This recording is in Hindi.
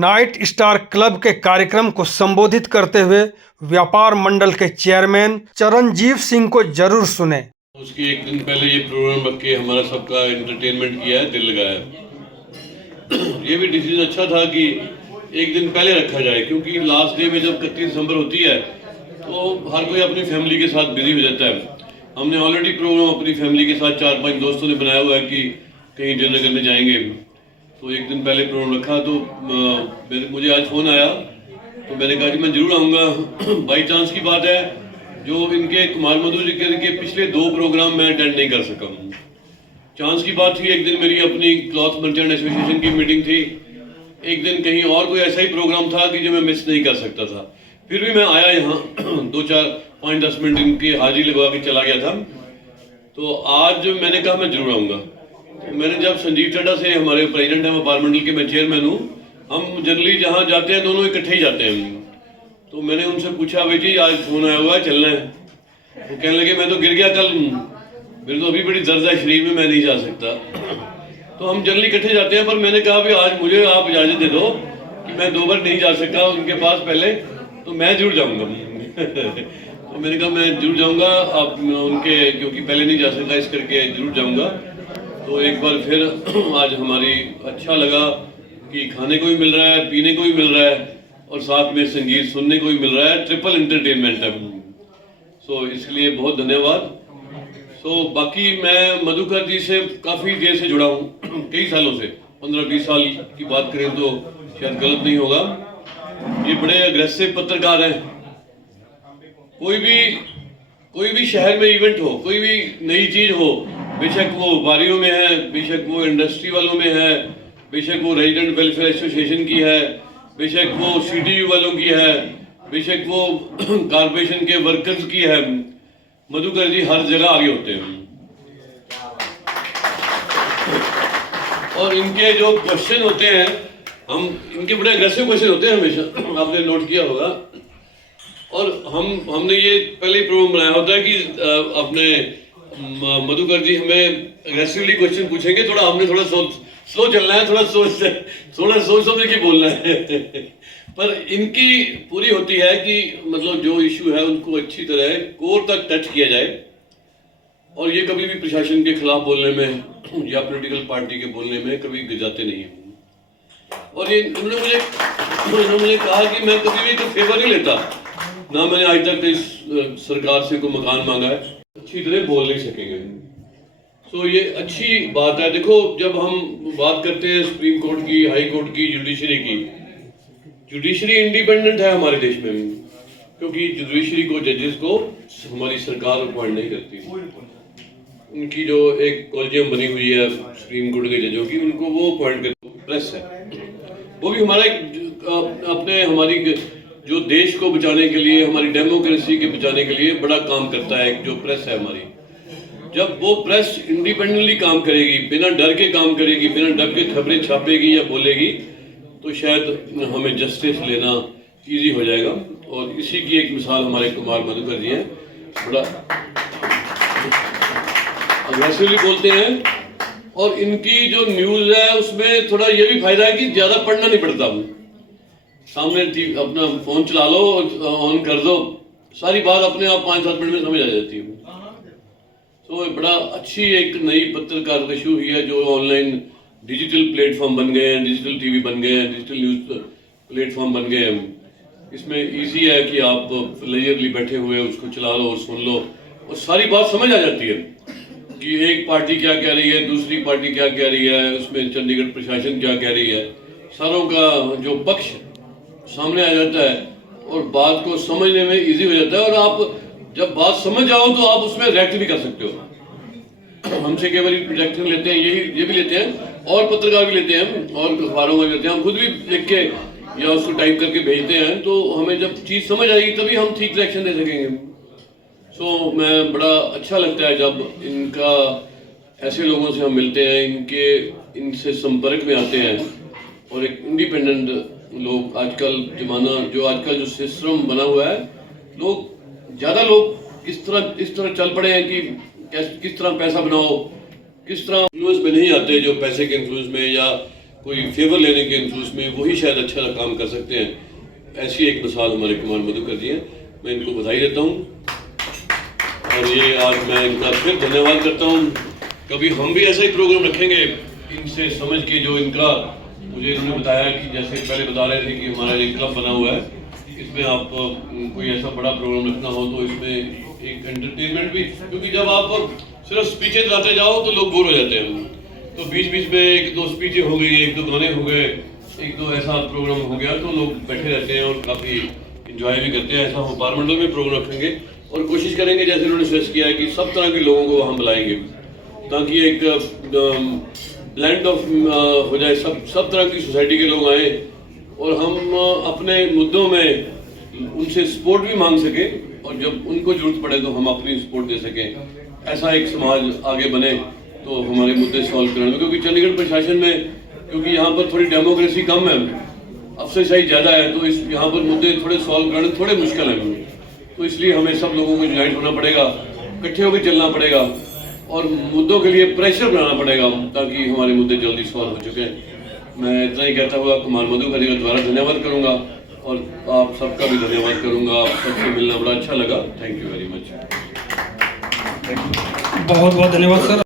नाइट स्टार क्लब के कार्यक्रम को संबोधित करते हुए व्यापार मंडल के चेयरमैन चरणजीव सिंह को जरूर सुने। उसकी एक दिन पहले ये प्रोग्राम रख के हमारा सबका एंटरटेनमेंट किया है, दिल लगाया। ये भी डिसीजन अच्छा था कि एक दिन पहले रखा जाए, क्योंकि लास्ट डे में जब 31 दिसंबर होती है तो हर कोई अपनी फैमिली के साथ बिजी हो जाता है। हमने ऑलरेडी प्रोग्राम अपनी फैमिली के साथ 4-5 दोस्तों ने बनाया हुआ है कि कहीं डिनर करने जाएंगे, तो एक दिन पहले प्रोग्राम रखा। तो मुझे आज फ़ोन आया तो मैंने कहा कि मैं ज़रूर आऊँगा। बाई चांस की बात है, जो इनके कुमार मधु जी के पिछले 2 प्रोग्राम मैं अटेंड नहीं कर सका। चांस की बात थी, एक दिन मेरी अपनी क्लॉथ मर्चेंट एसोसिएशन की मीटिंग थी, एक दिन कहीं और कोई ऐसा ही प्रोग्राम था कि जो मैं मिस नहीं कर सकता था। फिर भी मैं आया यहाँ 2-4-5-10 मिनट इनकी हाजिरी लगवा के चला गया था। तो आज मैंने कहा मैं जरूर आऊँगा। तो मैंने जब संजीव चड्ढा से, हमारे प्रेसिडेंट हैं व्यापार मंडल के, मैं चेयरमैन हूँ, हम जनरली जहाँ जाते हैं दोनों इकट्ठे ही जाते हैं। तो मैंने उनसे पूछा, भाई जी आज फोन आया हुआ है, चलना है? वो कहने लगे मैं तो गिर गया कल, मेरे तो अभी बड़ी दर्द है शरीर में, मैं नहीं जा सकता। तो हम जनरली इकट्ठे जाते हैं, पर मैंने कहा भाई आज मुझे आप इजाज़त दे दो कि मैं 2 बार नहीं जा सकता उनके पास पहले, तो मैं जरूर जाऊँगा। तो मैंने कहा मैं जरूर जाऊँगा, आप उनके, क्योंकि पहले नहीं जा सकता इस करके जरूर जाऊँगा। तो एक बार फिर आज हमारी अच्छा लगा कि खाने को भी मिल रहा है, पीने को भी मिल रहा है और साथ में संगीत सुनने को भी मिल रहा है। ट्रिपल एंटरटेनमेंट है। सो इसलिए बहुत धन्यवाद। सो बाकी मैं मधुकर जी से काफ़ी देर से जुड़ा हूँ, कई सालों से, 15-20 साल की बात करें तो शायद गलत नहीं होगा। ये बड़े अग्रेसिव पत्रकार हैं। कोई भी शहर में इवेंट हो, कोई भी नई चीज़ हो, बेशक वो व्यापारियों में है, बेशक वो इंडस्ट्री वालों में है, बेशक वो रेजिडेंट वेलफेयर एसोसिएशन की है, बेशक वो CTU वालों की है, बेशक वो कॉर्पोरेशन के वर्कर्स की है, मधुकर जी हर जगह आगे होते हैं। और इनके जो क्वेश्चन होते हैं, इनके बड़े अग्रेसिव क्वेश्चन होते हैं हमेशा, आपने नोट किया होगा। और हमने ये पहले ही प्रोग्राम बनाया होता है कि अपने मधुकर जी हमें अग्रेसिवली क्वेश्चन पूछेंगे, हमने स्लो चलना है, थोड़ा सोच समझ के बोलना है। पर इनकी पूरी होती है कि मतलब जो इशू है उनको अच्छी तरह कोर तक टच किया जाए, और ये कभी भी प्रशासन के खिलाफ बोलने में या पॉलिटिकल पार्टी के बोलने में कभी गिजाते नहीं हैं। और ये उन्होंने मुझे कहा कि मैं कभी भी कोई फेवर नहीं लेता, ना मैंने आज तक इस सरकार से कोई मकान मांगा है, अच्छी तरह बोल नहीं सकेंगे। तो ये अच्छी बात है। देखो, जब हम बात करते हैं सुप्रीम कोर्ट की, हाई कोर्ट की, जुडिशरी इंडिपेंडेंट है हमारे देश में, क्योंकि जुडिशरी को, जजेस को हमारी सरकार अपॉइंट नहीं करती। उनकी जो एक कॉलेजियम बनी हुई है सुप्रीम कोर्ट के जजों की, उनको वो अपॉइंट करती। प्रेस है, वो भी हमारी जो देश को बचाने के लिए, हमारी डेमोक्रेसी के बचाने के लिए बड़ा काम करता है। जो प्रेस है हमारी, जब वो प्रेस इंडिपेंडेंटली काम करेगी, बिना डर के काम करेगी, बिना डर के खबरें छापेगी या बोलेगी, तो शायद हमें जस्टिस लेना इजी हो जाएगा। और इसी की एक मिसाल हमारे कुमार मधुकर जी हैं। बड़ा अग्रेसिवली बोलते हैं, और इनकी जो न्यूज़ है उसमें थोड़ा ये भी फायदा है कि ज़्यादा पढ़ना नहीं पड़ता। सामने अपना फ़ोन चला लो, ऑन कर दो, सारी बात अपने आप 5-7 मिनट में समझ आ जाती है। तो बड़ा अच्छी एक नई पत्रकारिता शुरू हुई है, जो ऑनलाइन डिजिटल प्लेटफॉर्म बन गए हैं, डिजिटल TV बन गए हैं, डिजिटल न्यूज़ प्लेटफॉर्म बन गए हैं। इसमें इजी है कि आप लेजरली बैठे हुए उसको चला लो और सुन लो, और सारी बात समझ आ जाती है कि एक पार्टी क्या कह रही है, दूसरी पार्टी क्या कह रही है, उसमें चंडीगढ़ प्रशासन क्या कह रही है, सारों का जो पक्ष सामने आ जाता है और बात को समझने में इजी हो जाता है। और आप जब बात समझ जाओ तो आप उसमें रिएक्ट भी कर सकते हो। हमसे कई बार रिएक्शन लेते हैं, ये भी लेते हैं, और पत्रकार भी लेते हैं, और अखबारों में लेते हैं, हम खुद भी लिख के या उसको टाइप करके भेजते हैं। तो हमें जब चीज़ समझ आएगी तभी हम ठीक रिएक्शन दे सकेंगे। सो मैं बड़ा अच्छा लगता है जब इनका ऐसे लोगों से हम मिलते हैं, इनसे संपर्क में आते हैं, और एक इंडिपेंडेंट लोग, आजकल जो सिस्टम बना हुआ है, ज़्यादा लोग इस तरह चल पड़े हैं कि किस तरह पैसा बनाओ, किस तरह इन्फ्लुएंस में नहीं आते, जो पैसे के इन्फ्लुएंस में या कोई फेवर लेने के इंफ्लूस में वही शायद अच्छा काम कर सकते हैं। ऐसी एक मिसाल हमारे कुमार मधुकर जी हैं, मैं इनको बधाई देता हूँ और ये आज मैं इनका फिर धन्यवाद करता हूँ। कभी हम भी ऐसा ही प्रोग्राम रखेंगे इनसे समझ के, जो इनका मुझे इन्होंने बताया कि जैसे पहले बता रहे थे कि हमारा एक क्लब बना हुआ है, इसमें आप कोई ऐसा बड़ा प्रोग्राम रखना हो तो इसमें एक एंटरटेनमेंट भी, क्योंकि जब आप सिर्फ स्पीचें दिलाते जाओ तो लोग बोर हो जाते हैं। तो बीच बीच में एक दो स्पीचें हो गई, एक दो गाने हो गए, एक दो ऐसा प्रोग्राम हो गया तो लोग बैठे रहते हैं और काफ़ी इंजॉय भी करते हैं। ऐसा हम व्यापार मंडल में प्रोग्राम रखेंगे और कोशिश करेंगे, जैसे उन्होंने स्ट्रेस किया है, कि सब तरह के लोगों को हम बुलाएंगे ताकि एक ब्लेंड ऑफ हो जाए, सब तरह की सोसाइटी के लोग आए और हम अपने मुद्दों में उनसे सपोर्ट भी मांग सकें और जब उनको जरूरत पड़े तो हम अपनी सपोर्ट दे सकें। ऐसा एक समाज आगे बने तो हमारे मुद्दे सॉल्व करने में, क्योंकि चंडीगढ़ प्रशासन में, क्योंकि यहाँ पर थोड़ी डेमोक्रेसी कम है, अफसरशाही ज़्यादा है, तो इस यहाँ पर मुद्दे थोड़े सॉल्व करने थोड़े मुश्किल हैं। तो इसलिए हमें सब लोगों को यूनाइट होना पड़ेगा, इकट्ठे होकर चलना पड़ेगा और मुद्दों के लिए प्रेशर बनाना पड़ेगा ताकि हमारे मुद्दे जल्दी सॉल्व हो चुके हैं। मैं इतना ही कहता हुआ कुमार मधुकर जी का दोबारा धन्यवाद करूँगा और आप सबका भी धन्यवाद करूँगा। आप सबसे मिलना बड़ा अच्छा लगा। Thank you very much. बहुत बहुत धन्यवाद सर।